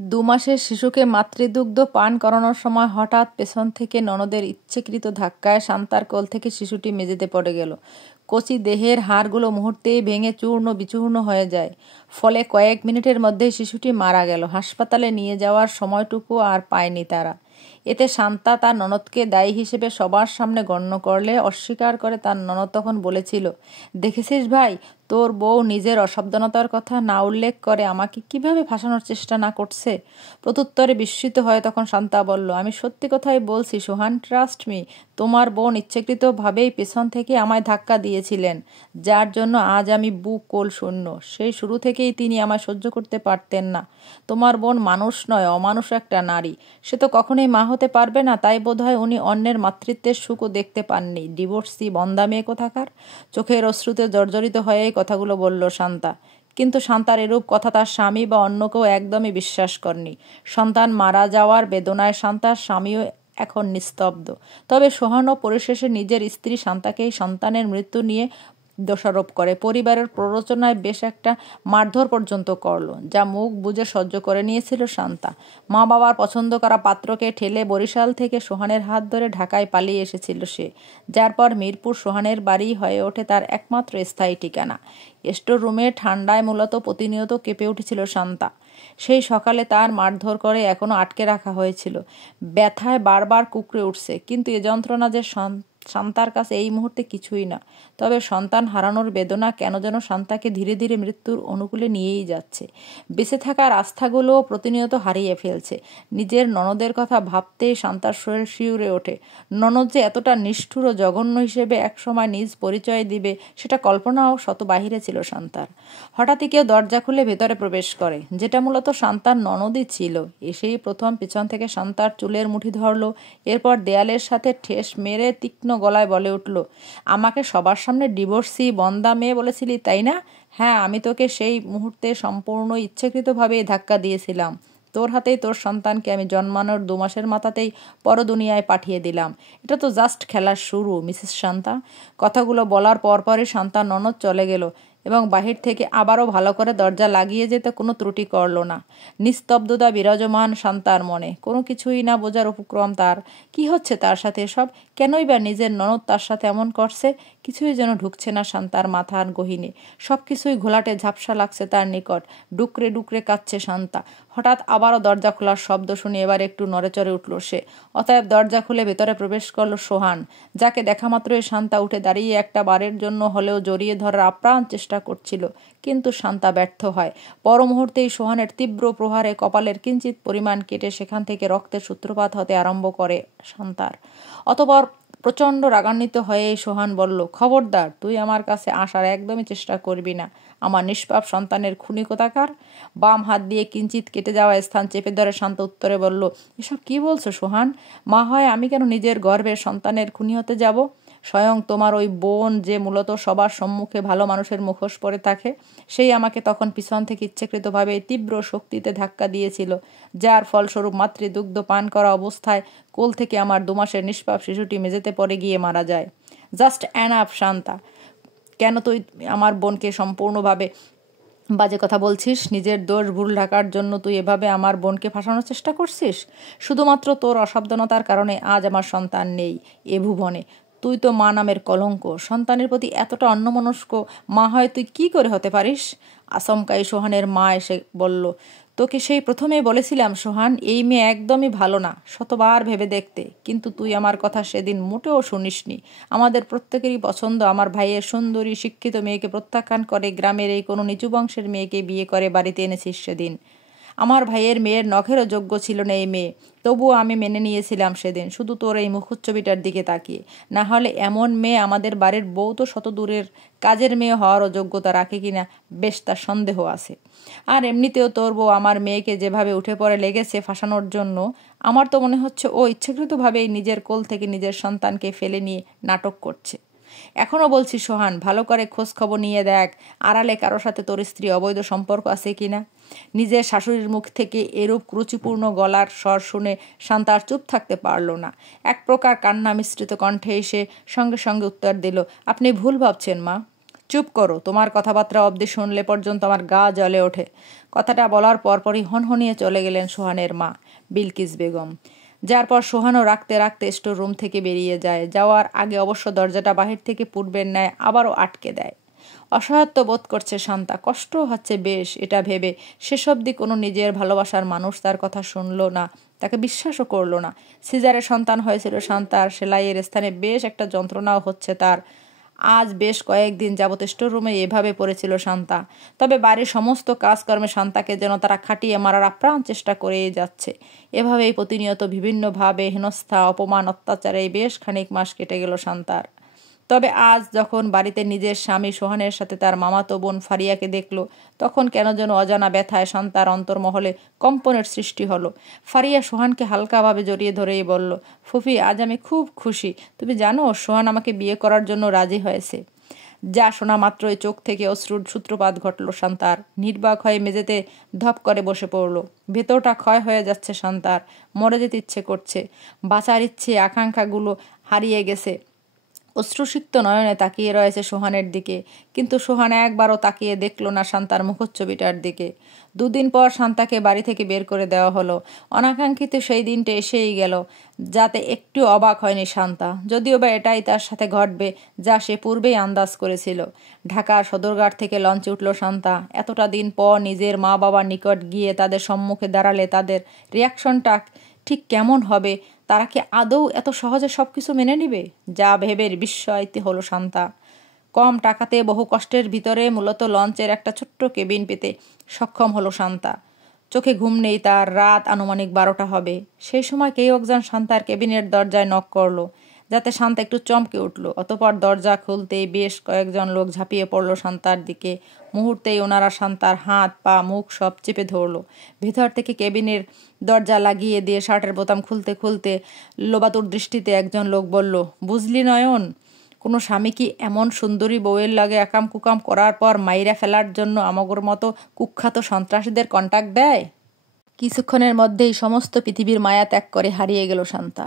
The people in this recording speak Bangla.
দুমাসের শিশুকে মাতৃদুগ্ধ পান করানোর সময় হঠাৎ পেছন থেকে ননদের ইচ্ছাকৃত ধাক্কায় শান্তার কোল থেকে শিশুটি মেঝেতে পড়ে গেল। কচি দেহের হাড়গুলো মুহূর্তেই ভেঙে চূর্ণ বিচূর্ণ হয়ে যায়। ফলে কয়েক মিনিটের মধ্যেই শিশুটি মারা গেল। হাসপাতালে নিয়ে যাওয়ার সময়টুকু আর পায়নি তারা। এতে শান্তা তার ননদকে দায়ী হিসেবে সবার সামনে গণ্য করলে অস্বীকার করে তার ননদ তখন বলেছিল, দেখেছিস ভাই, তোর বউ নিজের অসাবধানতার কথা না উল্লেখ করে আমাকে কিভাবে ফাঁসানোর চেষ্টা না করছে। প্রত্যুত্তরে বিস্মিত হয়ে তখন শান্তা বলল, আমি সত্যি কথাই বলছি সোহান, ট্রাস্ট মি। তোমার বোন ইচ্ছাকৃতভাবেই পেছন থেকে আমায় ধাক্কা দিয়েছিলেন, যার জন্য আজ আমি বুক কোল শূন্য। সেই শুরু থেকেই তিনি আমায় সহ্য করতে পারতেন না। তোমার বোন মানুষ নয়, অমানুষ একটা নারী। সে তো কখনোই মা হতে পারবে না, তাই বোধহয় উনি অন্যের মাতৃত্বের সুখও দেখতে পাননি। ডিভোর্সি বন্দা মেয়ে কোথাকার। চোখের অশ্রুতে জর্জরিত হয়ে এই কথাগুলো বলল শান্তা। কিন্তু শান্তার এরূপ কথা তার স্বামী বা অন্য কেউ একদমই বিশ্বাস করেনি। সন্তান মারা যাওয়ার বেদনায় শান্তার স্বামীও এখন নিস্তব্ধ। তবে সোহানও পরিশেষে নিজের স্ত্রী শান্তাকেই সন্তানের মৃত্যু নিয়ে দোষারোপ করে। পরিবারের প্ররোচনায় বেশ একটা মারধর পর্যন্ত করল, যা মুখ বুজে সহ্য করে নিয়েছিল শান্তা। মা বাবার পছন্দ করা পাত্রকে ঠেলে বরিশাল থেকে সোহানের হাত ধরে ঢাকায় পালিয়ে এসেছিল সে, যার পর মিরপুর সোহানের বাড়ি হয়ে ওঠে তার একমাত্র স্থায়ী ঠিকানা। স্টোর রুমে ঠান্ডায় মূলত প্রতিনিয়ত কেঁপে উঠেছিল শান্তা। সেই সকালে তার মারধর করে এখনো আটকে রাখা হয়েছিল। ব্যথায় বারবার কুঁকড়ে উঠছে, কিন্তু এ যন্ত্রণা যে শান্তার কাছে এই মুহূর্তে কিছুই না। তবে সন্তান হারানোর বেদনা কেন যেন শান্তাকে ধীরে ধীরে মৃত্যুর অনুকূলে নিয়েই যাচ্ছে। বেঁচে থাকার আস্থাগুলোও প্রতিনিয়ত হারিয়ে ফেলছে। নিজের ননদের কথা ভাবতেই শান্তার শরীর শিউরে ওঠে। ননদ যে এতটা নিষ্ঠুর ও জঘন্য হিসেবে একসময় নিজ পরিচয় দিবে, সেটা কল্পনাও শত বাহিরে ছিল শান্তার। হঠাৎই কেউ দরজা খুলে ভেতরে প্রবেশ করে, যেটা মূলত শান্তার ননদই ছিল। এসেই প্রথম পিছন থেকে শান্তার চুলের মুঠি ধরল, এরপর দেয়ালের সাথে ঠেস মেরে তীক্ষ্ণ গলায় বলে উঠল, আমাকে সবার সামনে ডিভোর্সি বন্দা মেয়ে বলেছিলি, তাই না? হ্যাঁ, আমি তোকে সেই মুহূর্তে সম্পূর্ণ ইচ্ছাকৃতভাবেই ধাক্কা দিয়েছিলাম। তোর হাতেই তোর সন্তানকে আমি জন্মানোর 2 মাসের মাথাতেই পরদুনিয়ায় পাঠিয়ে দিলাম। এটা তো জাস্ট খেলার শুরু, মিসেস শান্তা। কথাগুলো বলার পরপরই শান্তার ননদ চলে গেল এবং বাহির থেকে আবারও ভালো করে দরজা লাগিয়ে যেতে কোনো ত্রুটি করল না। নিস্তব্ধতা বিরাজমান শান্তার মনে। কোনো কিছুই না বোঝার উপক্রম তার। কি হচ্ছে তার সাথে এসব? কেনই বা নিজের ননদ তার সাথে এমন করছে? কিছুই যেন ঢুকছে না শান্তার মাথার গহীনে। সব কিছুই ঘোলাটে ঝাপসা লাগছে তার নিকট। ডুকরে ডুকরে কাঁদছে শান্তা। হঠাৎ আবারও দরজা খোলার শব্দ শুনে এবার একটু নড়েচড়ে উঠল সে। অতএব দরজা খুলে ভেতরে প্রবেশ করল সোহান, যাকে দেখা মাত্রই শান্তা উঠে দাঁড়িয়ে একটা বারের জন্য হলেও জড়িয়ে ধরার আপ্রাণ চেষ্টা করছিল। কিন্তু শান্তা ব্যর্থ হয়। পর মুহূর্তেই সোহানের তীব্র প্রহারে কপালের কিঞ্চিত পরিমাণ কেটে সেখান থেকে রক্তের সূত্রপাত হতে আরম্ভ করে শান্তার। অতঃপর প্রচণ্ড রাগান্বিত হয়ে সোহান বলল, খবরদার, তুই আমার কাছে আসার একদমই চেষ্টা করবি না, আমার নিষ্পাপ সন্তানের খুনি কোথাকার। বাম হাত দিয়ে কিঞ্চিত কেটে যাওয়া স্থান চেপে ধরে শান্ত উত্তরে বলল, এসব কি বলছো সোহান? মা হয় আমি কেন নিজের গর্ভের সন্তানের খুনি হতে যাব? স্বয়ং তোমার ওই বোন, যে মূলত সবার সম্মুখে ভালো মানুষের মুখোশ পরে থাকে, সেই আমাকে তখন পিছন থেকে ইচ্ছাকৃতভাবে তীব্র শক্তিতে ধাক্কা দিয়েছিল, যার ফলস্বরূপ মাতৃদুগ্ধ পান করা অবস্থায় কোল থেকে আমার 2 মাসের নিষ্পাপ শিশুটি মেঝেতে পড়ে গিয়ে মারা যায়। Just enough Shanta. কেন তুই আমার বোনকে সম্পূর্ণভাবে বাজে কথা বলছিস? নিজের দোষ ভুল ঢাকার জন্য তুই এভাবে আমার বোনকে ফাঁসানোর চেষ্টা করছিস। শুধুমাত্র তোর অসাবধানতার কারণে আজ আমার সন্তান নেই এ ভুবনে। তুই তো মা নামের কলঙ্ক। সন্তানের প্রতি এতটা অন্যমনস্ক মা হয় তুই কি করে হতে পারিস? আচমকাই সোহানের মা এসে বলল, তোকে সেই প্রথমেই বলেছিলাম সোহান, এই মেয়ে একদমই ভালো না, শতবার ভেবে দেখতে। কিন্তু তুই আমার কথা সেদিন মোটেও শুনিসনি। আমাদের প্রত্যেকেরই পছন্দ আমার ভাইয়ের সুন্দরী শিক্ষিত মেয়েকে প্রত্যাখ্যান করে গ্রামের এই কোনো নিচু বংশের মেয়েকে বিয়ে করে বাড়িতে এনেছিস সেদিন। আমার ভাইয়ের মেয়ের নখেরও যোগ্য ছিল না এই মেয়ে, তবুও আমি মেনে নিয়েছিলাম সেদিন, শুধু তোর এই মুখচ্ছবিটার দিকে তাকিয়ে। না হলে এমন মেয়ে আমাদের বাড়ির বউ তো শত দূরের কাজের মেয়ে হওয়ারও যোগ্যতা রাখে কিনা বেশ তার সন্দেহ আছে। আর এমনিতেও তোর বউ আমার মেয়েকে যেভাবে উঠে পড়ে লেগেছে ফাঁসানোর জন্য, আমার তো মনে হচ্ছে ও ইচ্ছাকৃতভাবেই নিজের কোল থেকে নিজের সন্তানকে ফেলে নিয়ে নাটক করছে। এখনও বলছি সোহান, ভালো করে খোঁজ খবর নিয়ে দেখ, আড়ালে কারো সাথে তোর স্ত্রী অবৈধ সম্পর্ক আছে কিনা। নিজের শাশুড়ির মুখ থেকে এরূপ ক্রুচিপূর্ণ গলার স্বর শুনে শান্তা আর চুপ থাকতে পারল না। এক প্রকার কান্না মিশ্রিত কণ্ঠে এসে সঙ্গে সঙ্গে উত্তর দিল, আপনি ভুল ভাবছেন মা। চুপ করো, তোমার কথাবার্তা অবধি শুনলে পর্যন্ত আমার গা জ্বলে ওঠে। কথাটা বলার পরপরই হনহনিয়ে চলে গেলেন সোহানের মা বিলকিস বেগম, যার পর সোহানও রাখতে রাখতে স্টোর রুম থেকে বেরিয়ে যায়। যাওয়ার আগে অবশ্য দরজাটা বাহির থেকে পূর্বের ন্যায় আবারও আটকে দেয়। অসহায়ত্ব বোধ করছে শান্তা, কষ্ট হচ্ছে বেশ এটা ভেবে। শেষ অবধি কোনো নিজের ভালোবাসার মানুষ তার কথা শুনল না, তাকে বিশ্বাসও করল না। সিজারের সন্তান হয়েছিল শান্তার, সেলাইয়ের স্থানে বেশ একটা যন্ত্রণাও হচ্ছে তার। আজ বেশ কয়েকদিন যাবৎ স্টোর রুমে এভাবে পড়েছিল শান্তা। তবে বাড়ির সমস্ত কাজকর্মে শান্তাকে যেন তারা খাটিয়ে মারার আপ্রাণ চেষ্টা করেই যাচ্ছে। এভাবেই প্রতিনিয়ত বিভিন্নভাবে হেনস্থা, অপমান, অত্যাচারে বেশ খানিক মাস কেটে গেল শান্তার। তবে আজ যখন বাড়িতে নিজের স্বামী সোহানের সাথে তার মামাতো বোন ফারিয়াকে দেখল, তখন কেন যেন অজানা ব্যথায় শান্তার অন্তর্মহলে কম্পনের সৃষ্টি হলো। ফারিয়া সোহানকে হালকাভাবে জড়িয়ে ধরেই বলল, ফুফি, আজ আমি খুব খুশি। তুমি জানো, সোহান আমাকে বিয়ে করার জন্য রাজি হয়েছে। যা শোনা মাত্রই চোখ থেকে অশ্রুর সূত্রপাত ঘটল শান্তার। নির্বাক হয়ে মেঝেতে ধপ করে বসে পড়ল। ভেতরটা ক্ষয় হয়ে যাচ্ছে শান্তার, মরে যেতে ইচ্ছে করছে। বাঁচার ইচ্ছে, আকাঙ্ক্ষাগুলো হারিয়ে গেছে। অশ্রুসিক্ত নয়নে তাকিয়ে রয়েছে সোহানের দিকে, কিন্তু সোহান একবারও তাকিয়ে দেখল না শান্তার মুখচ্ছবিটার দিকে। দুদিন পর শান্তাকে বাড়ি থেকে বের করে দেওয়া হলো। অনাকাঙ্ক্ষিত সেই দিনটা এসেই গেল, যাতে একটু অবাক হয়নি শান্তা, যদিও বা এটাই তার সাথে ঘটবে যা সে পূর্বেই আন্দাজ করেছিল। ঢাকার সদরঘাট থেকে লঞ্চে উঠল শান্তা। এতটা দিন পর নিজের মা বাবার নিকট গিয়ে তাদের সম্মুখে দাঁড়ালে তাদের রিয়াকশনটা ঠিক কেমন হবে? তারা কি আদৌ এত সহজে সবকিছু মেনে নিবে? যা ভেবে বিস্ময়িত হলো শান্তা। কম টাকাতে বহু কষ্টের ভিতরে মূলত লঞ্চের একটা ছোট্ট কেবিন পেতে সক্ষম হলো শান্তা। চোখে ঘুম নেই তার। রাত আনুমানিক 12টা হবে। সেই সময় কেউ একজন শান্তার কেবিনের দরজায় নক করলো, যাতে শান্তা একটু চমকে উঠল। অতপর দরজা খুলতেই বেশ কয়েকজন লোক ঝাঁপিয়ে পড়ল শান্তার দিকে। মুহূর্তেই ওনারা শান্তার হাত, পা, মুখ সব চেপে ধরল। ভেতর থেকে কেবিনের দরজা লাগিয়ে দিয়ে শার্টের বোতাম খুলতে খুলতে লোবাতুর দৃষ্টিতে একজন লোক বলল, বুঝলি নয়ন, কোনো স্বামী কি এমন সুন্দরী বউয়ের লাগে একাম কুকাম করার পর মাইরা ফেলার জন্য আমাগোর মতো কুখ্যাত সন্ত্রাসীদের কন্টাক্ট দেয়? কিছুক্ষণের মধ্যেই সমস্ত পৃথিবীর মায়া ত্যাগ করে হারিয়ে গেল শান্তা।